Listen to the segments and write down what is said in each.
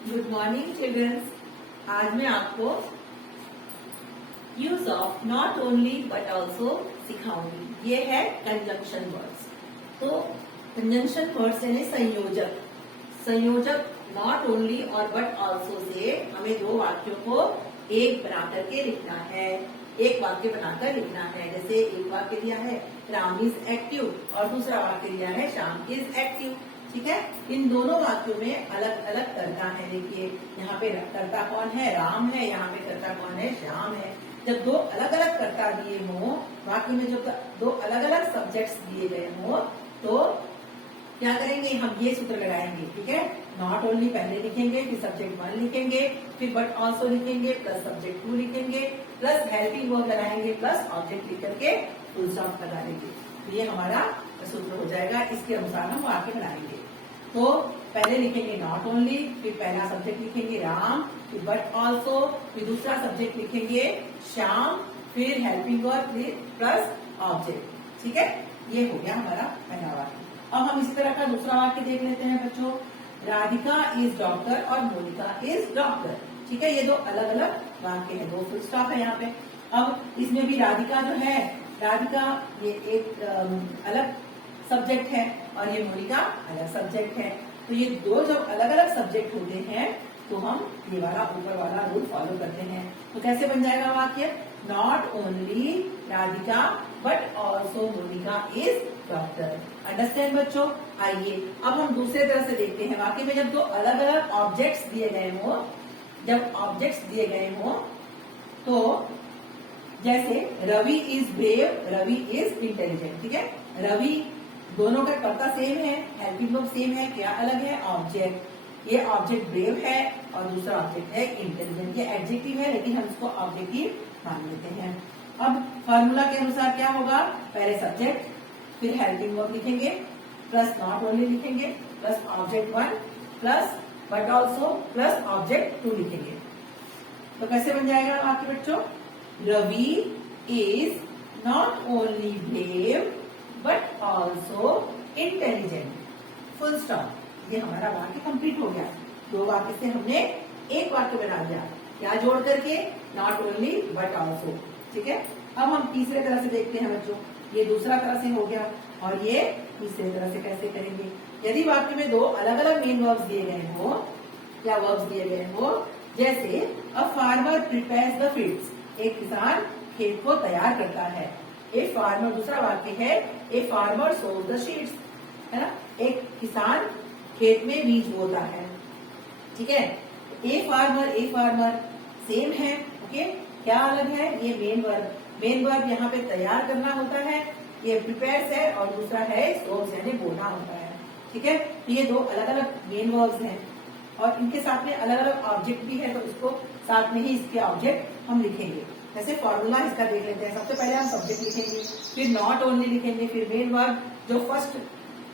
Good morning children's. आज मैं आपको use of not only but also सिखाऊंगी। ये है कंजंक्शन वर्ड्स। तो कंजंक्शन वर्ड्स यानी संयोजक। संयोजक नॉट ओनली और बट ऑल्सो से हमें दो वाक्यों को एक बना करके लिखना है, एक वाक्य बनाकर लिखना है। जैसे एक वाक्य दिया है राम इज एक्टिव और दूसरा वाक्य दिया है श्याम इज एक्टिव। ठीक है, इन दोनों वाक्यों में अलग अलग कर्ता है। देखिए यहाँ पे कर्ता कौन है, राम है, यहाँ पे कर्ता कौन है, श्याम है। जब दो अलग अलग कर्ता दिए हों, वाक्य में जब दो अलग अलग सब्जेक्ट्स दिए गए हों, तो क्या करेंगे, हम ये सूत्र लगाएंगे। ठीक है, नॉट ओनली पहले लिखेंगे, फिर सब्जेक्ट 1 लिखेंगे, फिर बट ऑल्सो लिखेंगे, प्लस सब्जेक्ट 2 लिखेंगे, प्लस हेल्पिंग वर्ब लगाएंगे, प्लस ऑब्जेक्ट लिख करके फुल स्टॉप लगा देंगे। तो ये हमारा सूत्र हो जाएगा। इसके अनुसार हम वाक्य बनाएंगे। तो पहले लिखेंगे नॉट ओनली, फिर पहला सब्जेक्ट लिखेंगे राम, फिर बट ऑल्सो, फिर दूसरा सब्जेक्ट लिखेंगे श्याम, फिर हेल्पिंग वर्ब प्लस ऑब्जेक्ट। ठीक है, ये हो गया हमारा पहला वाक्य। अब हम इसी तरह का दूसरा वाक्य देख लेते हैं बच्चों। राधिका इज डॉक्टर और मोनिका इज डॉक्टर। ठीक है, ये दो अलग अलग वाक्य है, दो फुल स्टॉप है यहाँ पे। अब इसमें भी राधिका जो है, राधिका ये एक अलग सब्जेक्ट है और ये मोनिका अलग सब्जेक्ट है। तो ये दो जब अलग अलग सब्जेक्ट होते हैं तो हम ये वाला ऊपर वाला रूल फॉलो करते हैं। तो कैसे बन जाएगा वाक्य, not only Radhika but also Monika is doctor. Understand बच्चों। आइए अब हम दूसरे तरह से देखते हैं। वाक्य में जब दो अलग अलग ऑब्जेक्ट्स दिए गए हों, जब ऑब्जेक्ट्स दिए गए हों, तो जैसे Ravi is brave, Ravi is intelligent. ठीक है, रवि दोनों का कर्ता सेम है, हेल्पिंग वर्ब सेम है, क्या अलग है, ऑब्जेक्ट। ये ऑब्जेक्ट ब्रेव है और दूसरा ऑब्जेक्ट है इंटेलिजेंट। ये एडजेक्टिव है लेकिन हम इसको ऑब्जेक्टिव मान लेते हैं। अब फॉर्मूला के अनुसार क्या होगा, पहले सब्जेक्ट, फिर हेल्पिंग वर्ब लिखेंगे, प्लस नॉट ओनली लिखेंगे, plus object 1, plus but also, plus object 2 लिखेंगे। तो कैसे बन जाएगा वाक्य बच्चों, Ravi is not only brave but also intelligent. Full stop. ये हमारा वाक्य कंप्लीट हो गया। दो वाक्य से हमने एक वाक्य बना दिया, क्या जोड़ करके, नॉट ओनली बट ऑल्सो। ठीक है, अब हम तीसरे तरह से देखते हैं बच्चों। ये दूसरा तरह से हो गया और ये तीसरे तरह से कैसे करेंगे। यदि वाक्य में दो अलग अलग मेन वर्ब्स दिए गए हो या वर्ब्स दिए गए हो, जैसे a farmer prepares the fields, एक किसान खेत को तैयार करता है। ए फार्मर, दूसरा वाक्य है a farmer shows the seeds, है ना, एक किसान खेत में बीज बोता है। ठीक है, ए फार्मर सेम है। ओके, क्या अलग है, ये मेन वर्ब। मेन वर्ब यहाँ पे तैयार करना होता है, ये प्रिपेयर्स है, और दूसरा है सोज यानी बोना होता है। ठीक है, तो ये दो अलग अलग मेन वर्ब्स हैं और इनके साथ में अलग अलग ऑब्जेक्ट भी है, तो उसको साथ में ही इसके ऑब्जेक्ट हम लिखेंगे। जैसे फॉर्मूला इसका देख लेते हैं। सबसे पहले हम सब्जेक्ट लिखेंगे, फिर नॉट ओनली लिखेंगे, फिर मेन वर्ब जो फर्स्ट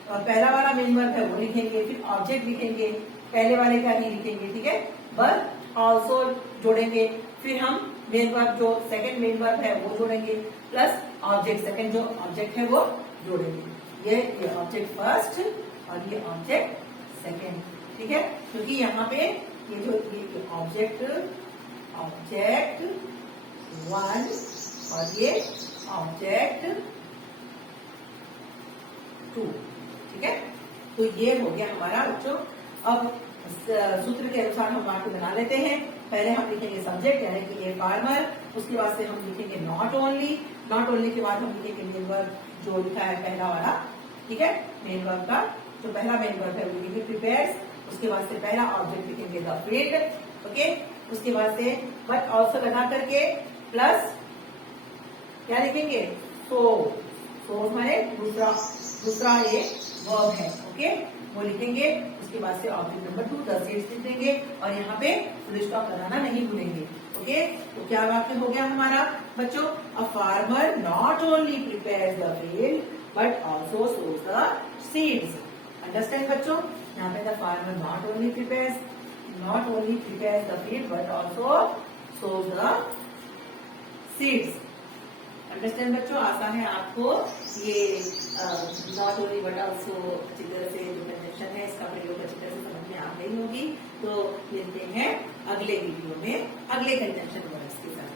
पहला वाला मेन वर्ब है वो लिखेंगे, फिर ऑब्जेक्ट लिखेंगे, पहले वाले का ही लिखेंगे। ठीक है, बट ऑल्सो जोड़ेंगे, फिर हम मेन वर्ब जो सेकंड मेन वर्ब है वो जोड़ेंगे, प्लस ऑब्जेक्ट सेकंड जो ऑब्जेक्ट है वो जोड़ेंगे। ये ऑब्जेक्ट फर्स्ट और ये ऑब्जेक्ट सेकंड। ठीक है, क्योंकि यहाँ पे ये जो ऑब्जेक्ट 1 और ये ऑब्जेक्ट 2। ठीक है, तो ये हो गया हमारा बच्चों। अब सूत्र के अनुसार हम वाक्य बना लेते हैं। पहले हम लिखेंगे सब्जेक्ट यानी कि ए फार्मर, उसके बाद से हम लिखेंगे नॉट ओनली, नॉट ओनली के बाद हम लिखेंगे मेन वर्ब जो लिखा है पहला वाला। ठीक है, मेन वर्ब का जो पहला मेन वर्ब है वो लिखेंगे प्रिपेयर्स, उसके बाद से पहला ऑब्जेक्ट लिखेंगे द फील्ड। ओके, उसके बाद से बट ऑल्सो लगा करके प्लस क्या लिखेंगे, सो माने दूसरा ये वर्ब है। ओके, वो लिखेंगे, उसके बाद से ऑब्जेक्ट नंबर 2 द सीड्स लिख देंगे और यहाँ पे फुल स्टॉप लगाना नहीं भूलेंगे। ओके, तो क्या वाक्य हो गया हमारा बच्चों, a farmer not only prepares the field but also shows the seeds. Understand बच्चों, यहाँ पे the farmer not only prepares the field but also shows the seeds. Understand बच्चों, आशा है आपको ये नॉट ओनली बट ऑल्सो अच्छी तरह से जो कंजंक्शन है इसका प्रयोग अच्छी तरह से समझ में आ गया। नहीं होगी। तो मिलते हैं अगले वीडियो में अगले कंजंक्शन वर्ड्स के साथ।